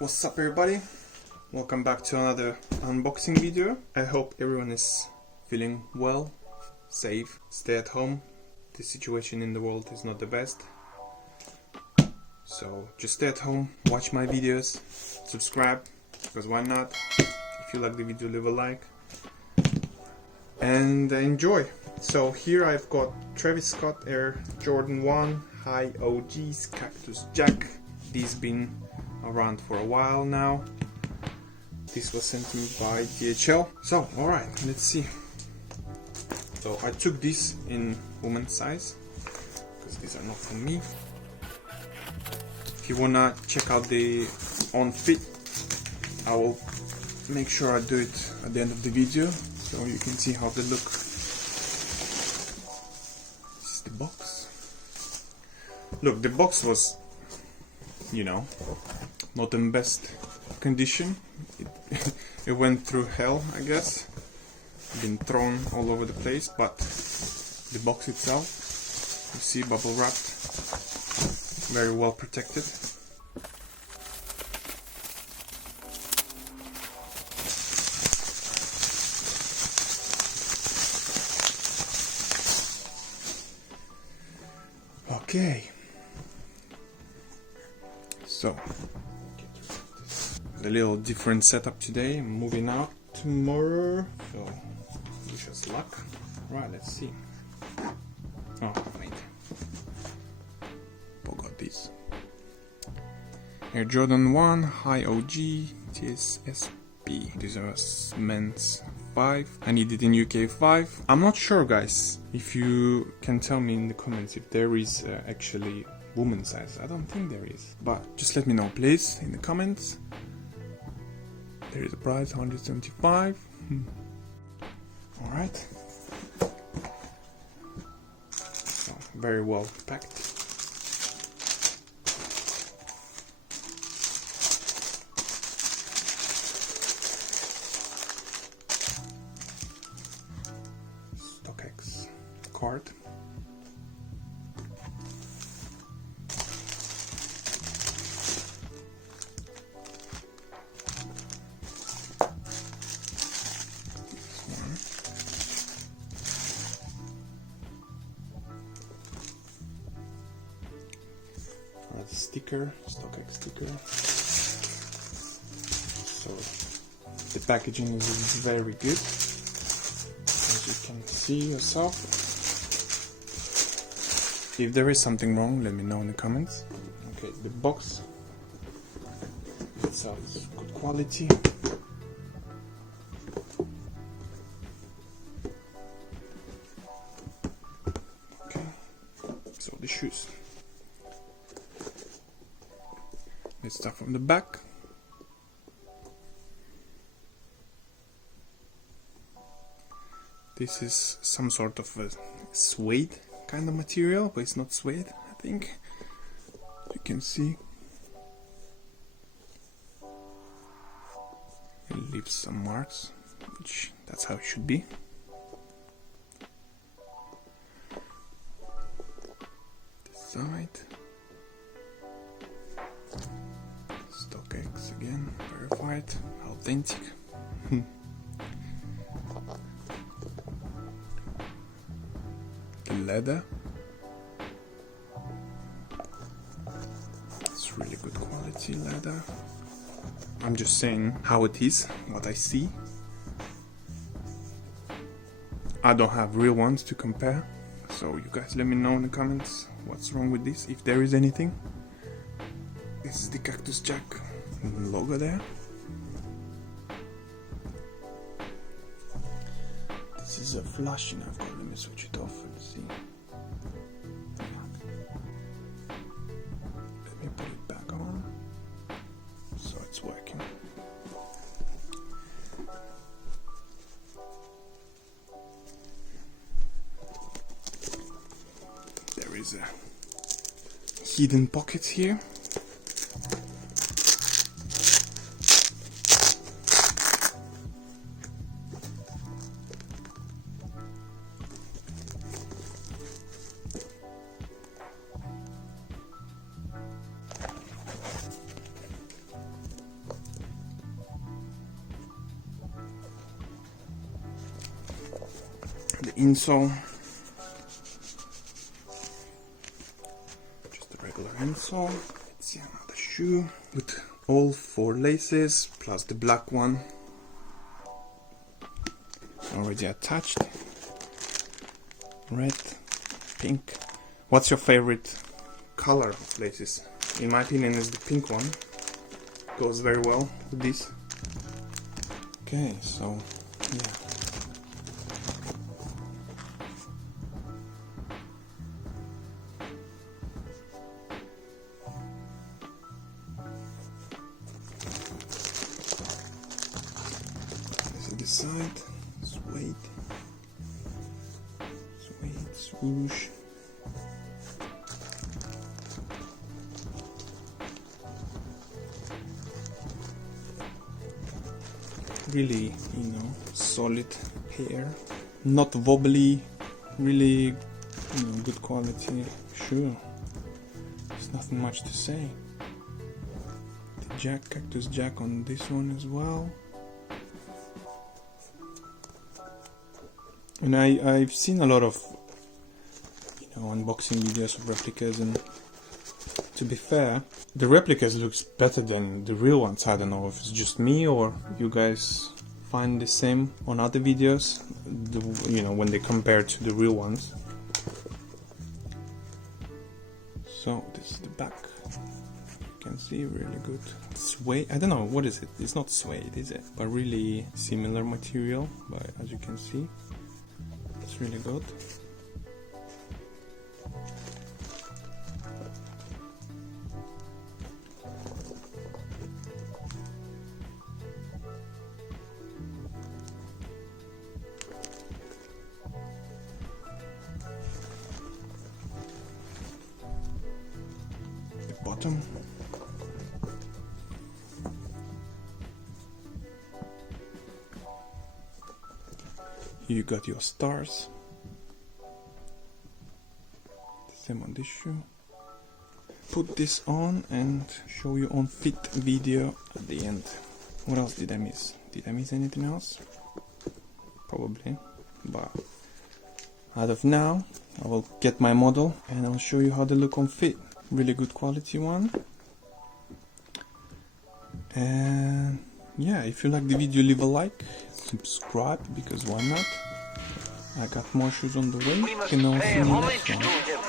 What's up everybody? Welcome back to another unboxing video. I hope everyone is feeling well, safe, stay at home. The situation in the world is not the best. So just stay at home, watch my videos, subscribe, because why not? If you like the video, leave a like and enjoy. So here I've got Travis Scott Air Jordan 1 High OG's Cactus Jack. These been around for a while now. This was sent to me by DHL. So alright, let's see. So I took this in women's size because these are not for me. If you wanna check out the on fit, I will make sure I do it at the end of the video so you can see how they look. This is the box. Look, the box was, you know, not in best condition. It went through hell, I guess. Been thrown all over the place, but the box itself, you see, bubble wrapped, very well protected. Okay, so a little different setup today. I'm moving out tomorrow, so wish us luck. Right, let's see. Oh wait, forgot this. Air Jordan 1 High OG TSSP. These are men's 5. I need it in UK 5. I'm not sure, guys, if you can tell me in the comments if there is actually women's size. I don't think there is, but just let me know please in the comments. There is a price, 175. Alright. So, very well packed. StockX card. Sticker, StockX sticker. So the packaging is very good, as you can see yourself. If there is something wrong, let me know in the comments. Okay, the box itself is good quality. Okay, so the shoes. Let's start from the back. This is some sort of a suede kind of material, but it's not suede, I think. You can see it leaves some marks, which that's how it should be. This side. StockX again, verified, authentic. The leather, it's really good quality leather. I'm just saying how it is, what I see. I don't have real ones to compare, so you guys let me know in the comments what's wrong with this, if there is anything. This is the Cactus Jack logo there. This is a flashing I've got. Let me switch it off and see. Let me put it back on. So it's working. There is a hidden pocket here. The insole, just a regular insole. Let's see another shoe with all 4 laces plus the black one already attached. Red, pink. What's your favorite color of laces? In my opinion, is the pink one. Goes very well with this. Okay, so yeah. This side, suede, swoosh. Really, solid hair, not wobbly, really, good quality shoe. There's nothing much to say. The jack, cactus jack on this one as well. And I've seen a lot of unboxing videos of replicas, and to be fair, the replicas looks better than the real ones. I don't know if it's just me or you guys find the same on other videos, when they compare to the real ones. So this is the back. You can see really good suede. I don't know, what is it? It's not suede, is it? But really similar material, but as you can see, it's really good. The bottom. Here you got your stars. Same on this shoe. Put this on and show you on fit video at the end. What else did I miss? Did I miss anything else? Probably, but as of now, I will get my model and I'll show you how they look on fit. Really good quality one. And yeah, if you like the video, leave a like, subscribe, because why not? I got more shoes on the way. You can also see the next one.